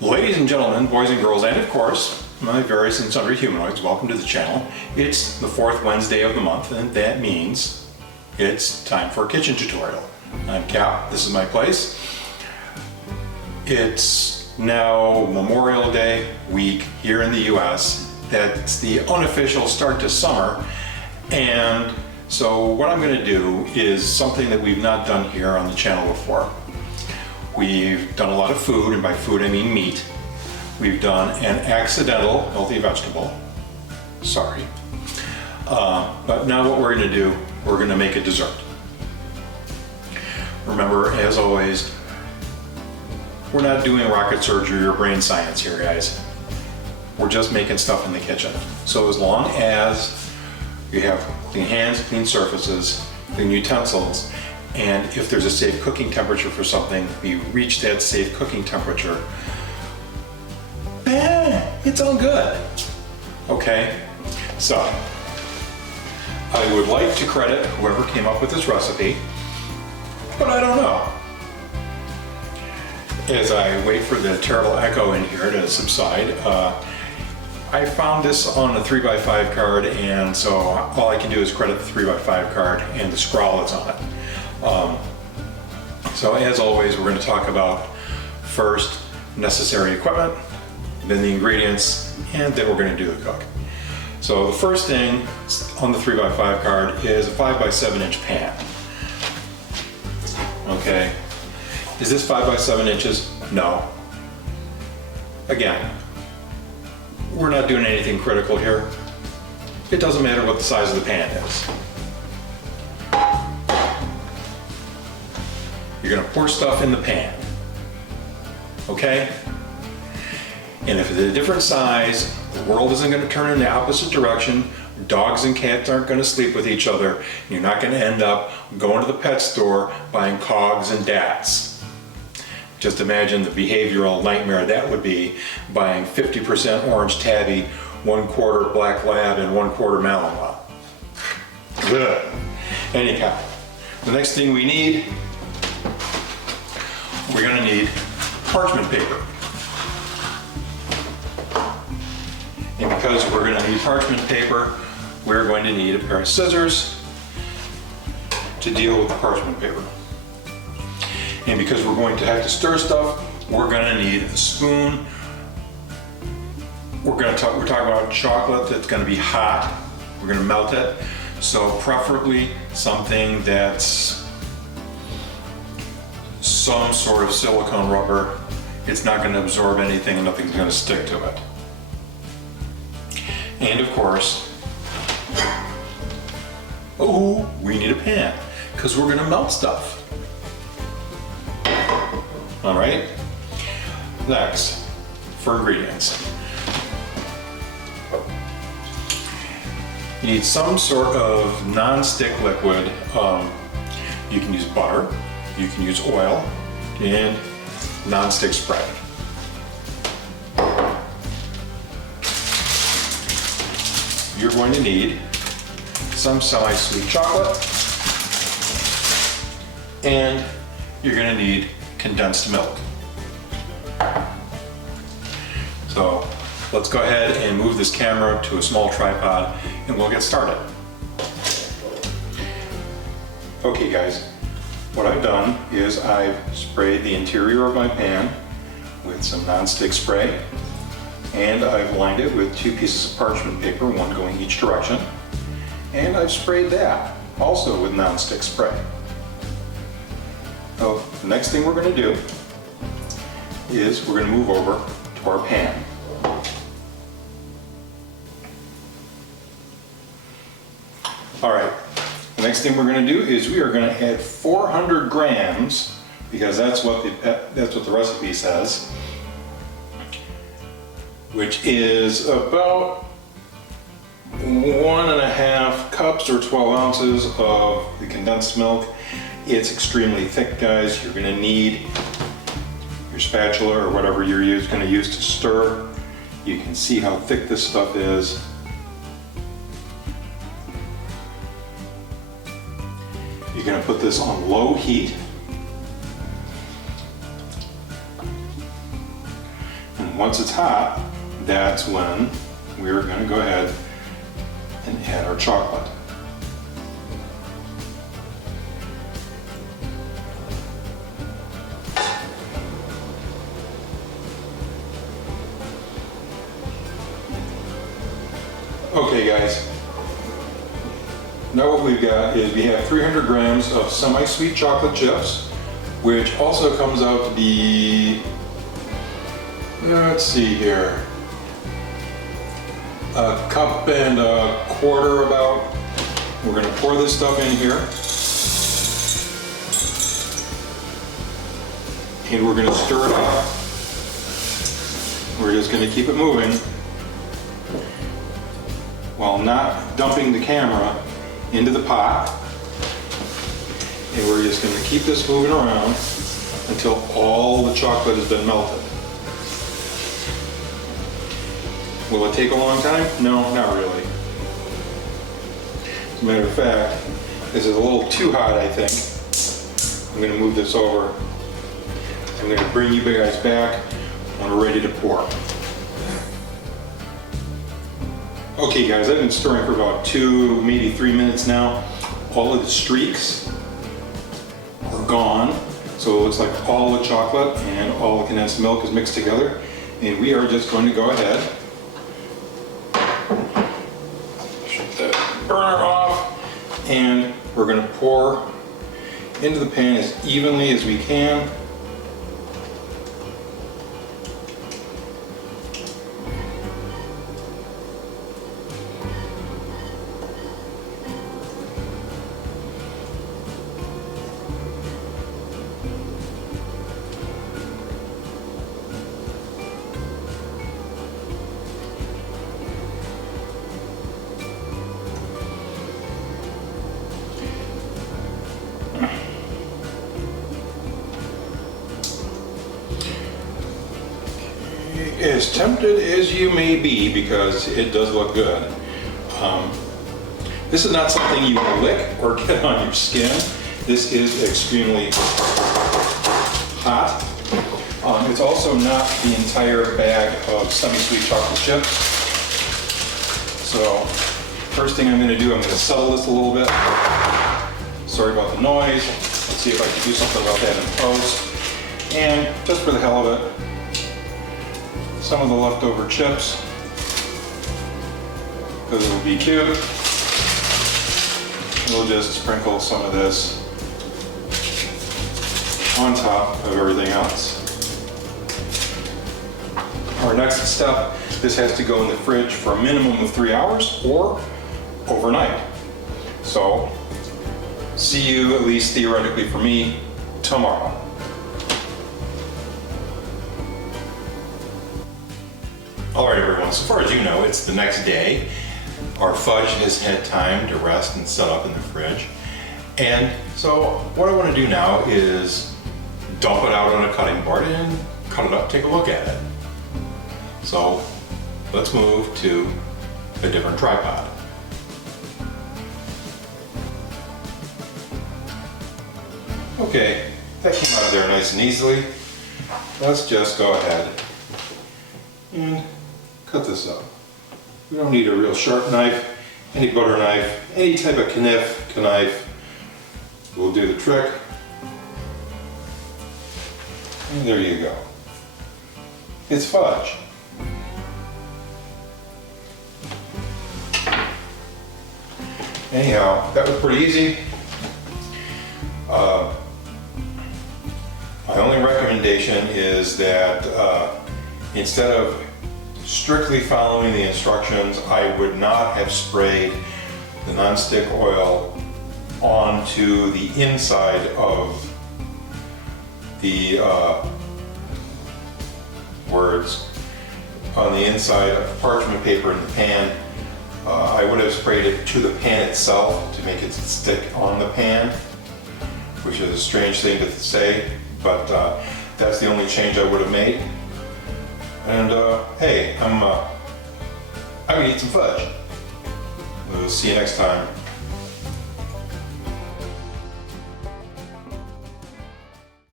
Ladies and gentlemen, boys and girls, and of course, my various and sundry humanoids, welcome to the channel. It's the fourth Wednesday of the month, and that means it's time for a kitchen tutorial. I'm Cap, this is my place. It's now Memorial Day week here in the US. That's the unofficial start to summer, and so what I'm going to do is something that we've not done here on the channel before. We've done a lot of food, and by food I mean meat. We've done an accidental healthy vegetable. Sorry. But now what we're going to do, we're going to make a dessert. Remember, as always, we're not doing rocket surgery or brain science here, guys. We're just making stuff in the kitchen. So as long as you have clean hands, clean surfaces, clean utensils, and if there's a safe cooking temperature for something, we reach that safe cooking temperature, it's all good. Okay, so I would like to credit whoever came up with this recipe, but I don't know. As I wait for the terrible echo in here to subside, I found this on a 3x5 card, and so all I can do is credit the 3x5 card and the scrawl that's on it. So as always, we're going to talk about first necessary equipment, then the ingredients, and then we're going to do the cook. So the first thing on the 3x5 card is a 5x7 inch pan. Okay, is this 5x7 inches? No. Again, we're not doing anything critical here. It doesn't matter what the size of the pan is. You're going to pour stuff in the pan, okay? And if it's a different size, the world isn't going to turn in the opposite direction. Dogs and cats aren't going to sleep with each other. And you're not going to end up going to the pet store buying cogs and dats. Just imagine the behavioral nightmare that would be, buying 50% orange tabby, 1/4 black lab, and 1/4 Malinois. Good. Anyhow, the next thing we need, we're going to need parchment paper. And because we're going to need parchment paper, we're going to need a pair of scissors to deal with the parchment paper. And because we're going to have to stir stuff, we're going to need a spoon. We're talking about chocolate that's going to be hot. We're going to melt it. So preferably something that's some sort of silicone rubber. It's not going to absorb anything and nothing's going to stick to it. And of course, we need a pan because we're going to melt stuff. All right, next, for ingredients. You need some sort of non-stick liquid. You can use butter, you can use oil, and non-stick spread. You're going to need some semi-sweet chocolate, and you're going to need condensed milk. So let's go ahead and move this camera to a small tripod and we'll get started. Okay guys, what I've done is I've sprayed the interior of my pan with some non-stick spray, and I've lined it with 2 pieces of parchment paper, one going each direction, and I've sprayed that also with non-stick spray. So the next thing we're going to do is we're going to move over to our pan. All right, the next thing we're going to do is we are going to add 400 grams, because that's what the recipe says, which is about 1.5 cups or 12 ounces of the condensed milk. It's extremely thick, guys. You're going to need your spatula or whatever you're going to use to stir. You can see how thick this stuff is. You're going to put this on low heat. once it's hot, that's when we're going to go ahead and add our chocolate. Okay guys, now what we've got is we have 300 grams of semi-sweet chocolate chips, which also comes out to be, let's see here, a cup and a quarter about. We're going to pour this stuff in here. And we're going to stir it up. We're just going to keep it moving while not dumping the camera into the pot. And we're just going to keep this moving around until all the chocolate has been melted. Will it take a long time? No, not really. As a matter of fact, this is a little too hot, I think. I'm going to move this over. I'm going to bring you guys back when we're ready to pour. Okay guys, I've been stirring for about 2, maybe 3 minutes now. All of the streaks are gone. So it looks like all the chocolate and all the condensed milk is mixed together. And we are just going to go ahead, shut that burner off, and we're going to pour into the pan as evenly as we can. As tempted as you may be, because it does look good. This is not something you can lick or get on your skin. This is extremely hot. It's also not the entire bag of semi-sweet chocolate chips. So first thing I'm going to do, I'm going to settle this a little bit. Sorry about the noise. Let's see if I can do something about that in post. And just for the hell of it, some of the leftover chips, because it will be cute. We'll just sprinkle some of this on top of everything else. Our next step, this has to go in the fridge for a minimum of 3 hours or overnight. So, see you, at least theoretically for me, tomorrow. Alright everyone, so far as you know, it's the next day. Our fudge has had time to rest and set up in the fridge. And so what I want to do now is dump it out on a cutting board and cut it up, take a look at it. So let's move to a different tripod. Okay, that came out of there nice and easily. Let's just go ahead and cut this up. We don't need a real sharp knife, any butter knife, any type of knife will do the trick. And there you go. It's fudge. Anyhow, that was pretty easy. My only recommendation is that instead of strictly following the instructions, I would not have sprayed the nonstick oil onto the inside of the words on the inside of parchment paper in the pan. I would have sprayed it to the pan itself to make it stick on the pan, which is a strange thing to say, but that's the only change I would have made. And hey, I'm gonna eat some fudge. We'll see you next time.